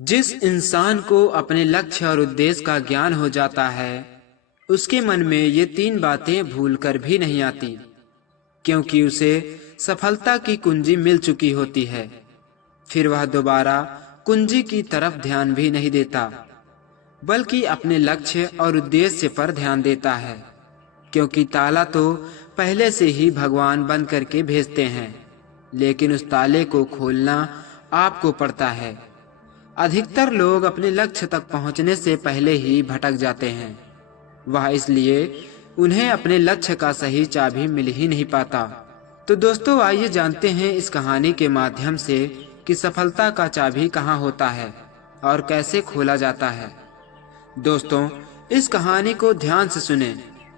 जिस इंसान को अपने लक्ष्य और उद्देश्य का ज्ञान हो जाता है, उसके मन में ये तीन बातें भूलकर भी नहीं आती, क्योंकि उसे सफलता की कुंजी मिल चुकी होती है। फिर वह दोबारा कुंजी की तरफ ध्यान भी नहीं देता, बल्कि अपने लक्ष्य और उद्देश्य पर ध्यान देता है, क्योंकि ताला तो पहले से ही भगवान बंद करके भेजते हैं, लेकिन उस ताले को खोलना आपको पड़ता है। अधिकतर लोग अपने लक्ष्य तक पहुंचने से पहले ही भटक जाते हैं। वह इसलिए उन्हें अपने लक्ष्य का सही चाबी मिल ही नहीं पाता। तो दोस्तों, आइए जानते हैं इस कहानी के माध्यम से कि सफलता का चाबी कहाँ होता है और कैसे खोला जाता है। दोस्तों, इस कहानी को ध्यान से सुनें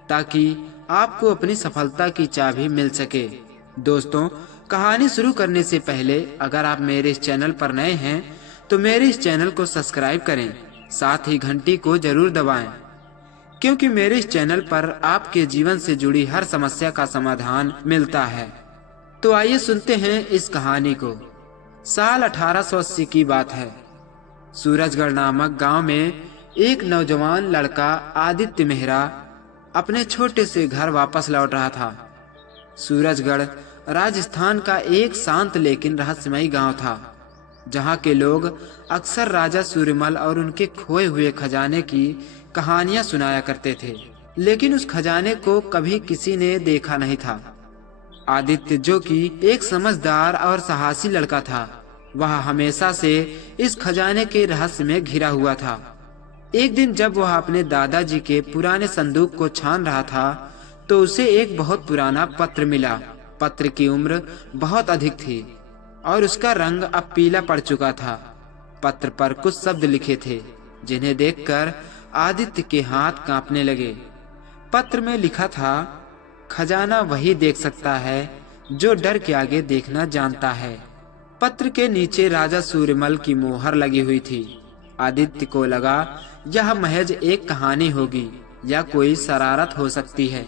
ताकि आपको अपनी सफलता की चाबी मिल सके। दोस्तों, कहानी शुरू करने से पहले अगर आप मेरे इस चैनल पर नए हैं तो मेरे इस चैनल को सब्सक्राइब करें, साथ ही घंटी को जरूर दबाएं, क्योंकि मेरे इस चैनल पर आपके जीवन से जुड़ी हर समस्या का समाधान मिलता है। तो आइए सुनते हैं इस कहानी को। साल 1880 की बात है। सूरजगढ़ नामक गांव में एक नौजवान लड़का आदित्य मेहरा अपने छोटे से घर वापस लौट रहा था। सूरजगढ़ राजस्थान का एक शांत लेकिन रहस्यमयी गांव था, जहां के लोग अक्सर राजा सूर्यमल और उनके खोए हुए खजाने की कहानियां सुनाया करते थे, लेकिन उस खजाने को कभी किसी ने देखा नहीं था। आदित्य, जो कि एक समझदार और साहसी लड़का था, वह हमेशा से इस खजाने के रहस्य में घिरा हुआ था। एक दिन जब वह अपने दादाजी के पुराने संदूक को छान रहा था, तो उसे एक बहुत पुराना पत्र मिला। पत्र की उम्र बहुत अधिक थी और उसका रंग अब पीला पड़ चुका था। पत्र पर कुछ शब्द लिखे थे, जिन्हें देखकर आदित्य के हाथ कांपने लगे। पत्र में लिखा था, खजाना वही देख सकता है जो डर के आगे देखना जानता है। पत्र के नीचे राजा सूर्यमल की मोहर लगी हुई थी। आदित्य को लगा यह महज एक कहानी होगी या कोई शरारत हो सकती है,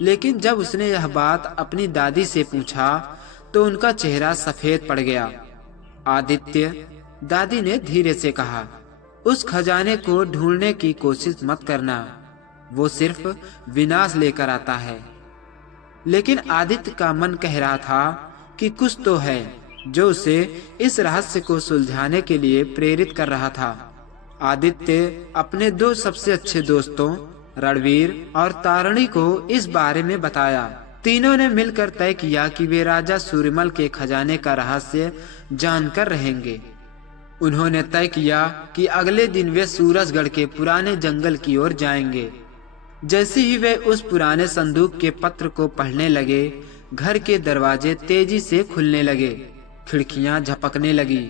लेकिन जब उसने यह बात अपनी दादी से पूछा तो उनका चेहरा सफेद पड़ गया। आदित्य, दादी ने धीरे से कहा, उस खजाने को ढूंढने की कोशिश मत करना, वो सिर्फ विनाश लेकर आता है। लेकिन आदित्य का मन कह रहा था कि कुछ तो है जो उसे इस रहस्य को सुलझाने के लिए प्रेरित कर रहा था। आदित्य अपने दो सबसे अच्छे दोस्तों रणवीर और तारणी को इस बारे में बताया। तीनों ने मिलकर तय किया कि वे राजा सूर्यमल के खजाने का रहस्य जानकर रहेंगे। उन्होंने तय किया कि अगले दिन वे सूरजगढ़ के पुराने जंगल की ओर जाएंगे। जैसे ही वे उस पुराने संदूक के पत्र को पढ़ने लगे, घर के दरवाजे तेजी से खुलने लगे, खिड़कियां झपकने लगी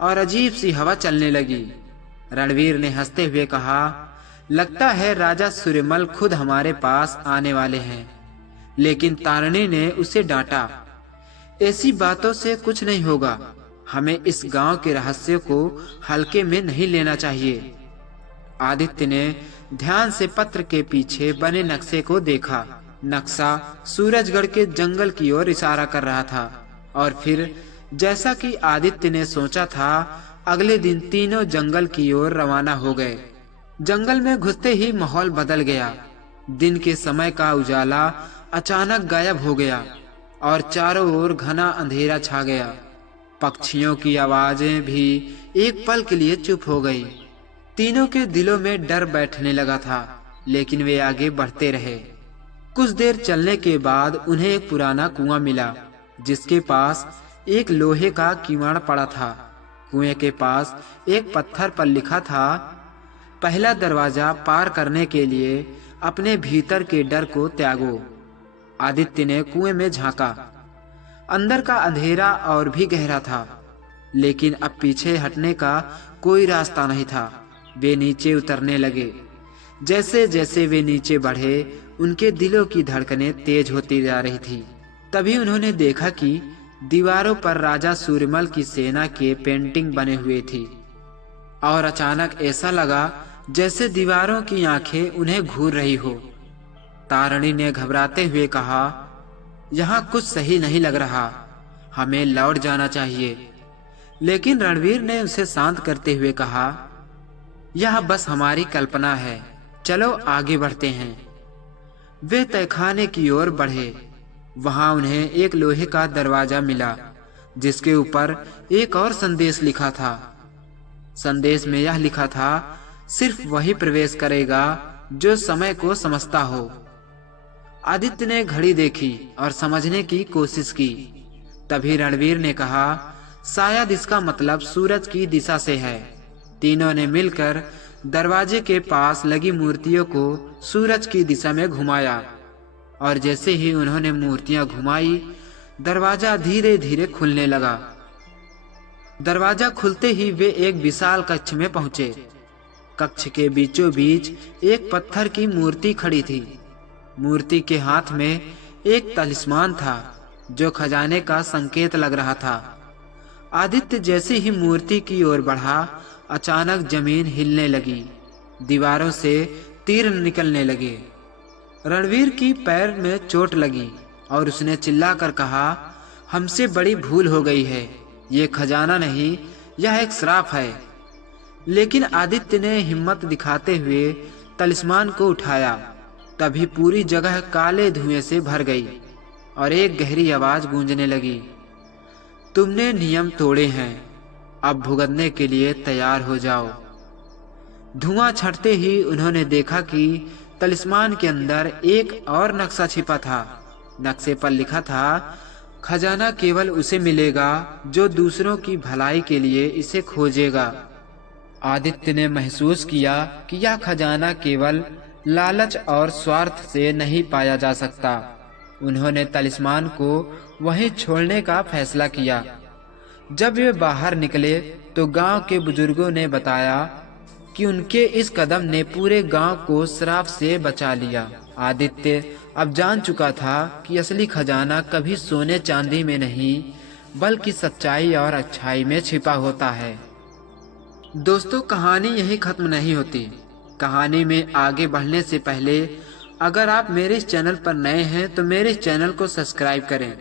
और अजीब सी हवा चलने लगी। रणवीर ने हंसते हुए कहा, लगता है राजा सूर्यमल खुद हमारे पास आने वाले हैं। लेकिन तारणी ने उसे डांटा, ऐसी बातों से कुछ नहीं होगा, हमें इस गांव के रहस्य को हल्के में नहीं लेना चाहिए। आदित्य ने ध्यान से पत्र के पीछे बने नक्शे को देखा। नक्शा सूरजगढ़ के जंगल की ओर इशारा कर रहा था और फिर जैसा कि आदित्य ने सोचा था, अगले दिन तीनों जंगल की ओर रवाना हो गए। जंगल में घुसते ही माहौल बदल गया। दिन के समय का उजाला अचानक गायब हो गया और चारों ओर घना अंधेरा छा गया। पक्षियों की आवाजें भी एक पल के लिए चुप हो गई। तीनों के दिलों में डर बैठने लगा था, लेकिन वे आगे बढ़ते रहे। कुछ देर चलने के बाद उन्हें एक पुराना कुआं मिला, जिसके पास एक लोहे का किवाड़ पड़ा था। कुएं के पास एक पत्थर पर लिखा था, पहला दरवाजा पार करने के लिए अपने भीतर के डर को त्यागो। आदित्य ने कुएं में झांका। अंदर का अंधेरा और भी गहरा था, लेकिन अब पीछे हटने का कोई रास्ता नहीं था। वे नीचे उतरने लगे। जैसे जैसे वे नीचे बढ़े, उनके दिलों की धड़कनें तेज होती जा रही थी। तभी उन्होंने देखा कि दीवारों पर राजा सूर्यमल की सेना के पेंटिंग बने हुए थी और अचानक ऐसा लगा जैसे दीवारों की आंखें उन्हें घूर रही हो। तारणी ने घबराते हुए कहा, यहाँ कुछ सही नहीं लग रहा, हमें लौट जाना चाहिए। लेकिन रणवीर ने उसे शांत करते हुए कहा, यह बस हमारी कल्पना है, चलो आगे बढ़ते हैं। वे तहखाने की ओर बढ़े। वहां उन्हें एक लोहे का दरवाजा मिला जिसके ऊपर एक और संदेश लिखा था। संदेश में यह लिखा था, सिर्फ वही प्रवेश करेगा जो समय को समझता हो। आदित्य ने घड़ी देखी और समझने की कोशिश की। तभी रणवीर ने कहा, शायद इसका मतलब सूरज की दिशा से है। तीनों ने मिलकर दरवाजे के पास लगी मूर्तियों को सूरज की दिशा में घुमाया और जैसे ही उन्होंने मूर्तियां घुमाई, दरवाजा धीरे धीरे खुलने लगा। दरवाजा खुलते ही वे एक विशाल कक्ष में पहुंचे। कक्ष के बीचों बीच एक पत्थर की मूर्ति खड़ी थी। मूर्ति के हाथ में एक तलिस्मान था जो खजाने का संकेत लग रहा था। आदित्य जैसे ही मूर्ति की ओर बढ़ा, अचानक जमीन हिलने लगी, दीवारों से तीर निकलने लगे। रणवीर की पैर में चोट लगी और उसने चिल्लाकर कहा, हमसे बड़ी भूल हो गई है, ये खजाना नहीं, यह एक श्राप है। लेकिन आदित्य ने हिम्मत दिखाते हुए तलिस्मान को उठाया। तभी पूरी जगह काले धुएं से भर गई और एक गहरी आवाज गूंजने लगी, तुमने नियम तोड़े हैं, अब भुगतने के लिए तैयार हो जाओ। धुआं छटते ही उन्होंने देखा कि तलिस्मान के अंदर एक और नक्शा छिपा था। नक्शे पर लिखा था, खजाना केवल उसे मिलेगा जो दूसरों की भलाई के लिए इसे खोजेगा। आदित्य ने महसूस किया कि यह खजाना केवल लालच और स्वार्थ से नहीं पाया जा सकता। उन्होंने तलिस्मान को वहीं छोड़ने का फैसला किया। जब वे बाहर निकले तो गांव के बुजुर्गों ने बताया कि उनके इस कदम ने पूरे गांव को श्राप से बचा लिया। आदित्य अब जान चुका था कि असली खजाना कभी सोने चांदी में नहीं, बल्कि सच्चाई और अच्छाई में छिपा होता है। दोस्तों, कहानी यहीं खत्म नहीं होती। कहानी में आगे बढ़ने से पहले अगर आप मेरे इस चैनल पर नए हैं तो मेरे इस चैनल को सब्सक्राइब करें,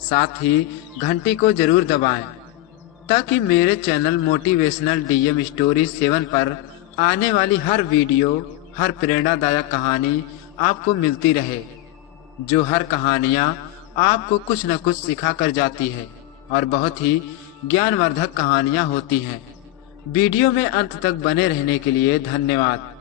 साथ ही घंटी को जरूर दबाएं ताकि मेरे चैनल मोटिवेशनल डीएम स्टोरी 7 पर आने वाली हर वीडियो, हर प्रेरणादायक कहानी आपको मिलती रहे। जो हर कहानियाँ आपको कुछ न कुछ सिखा कर जाती है और बहुत ही ज्ञानवर्धक कहानियाँ होती हैं। वीडियो में अंत तक बने रहने के लिए धन्यवाद।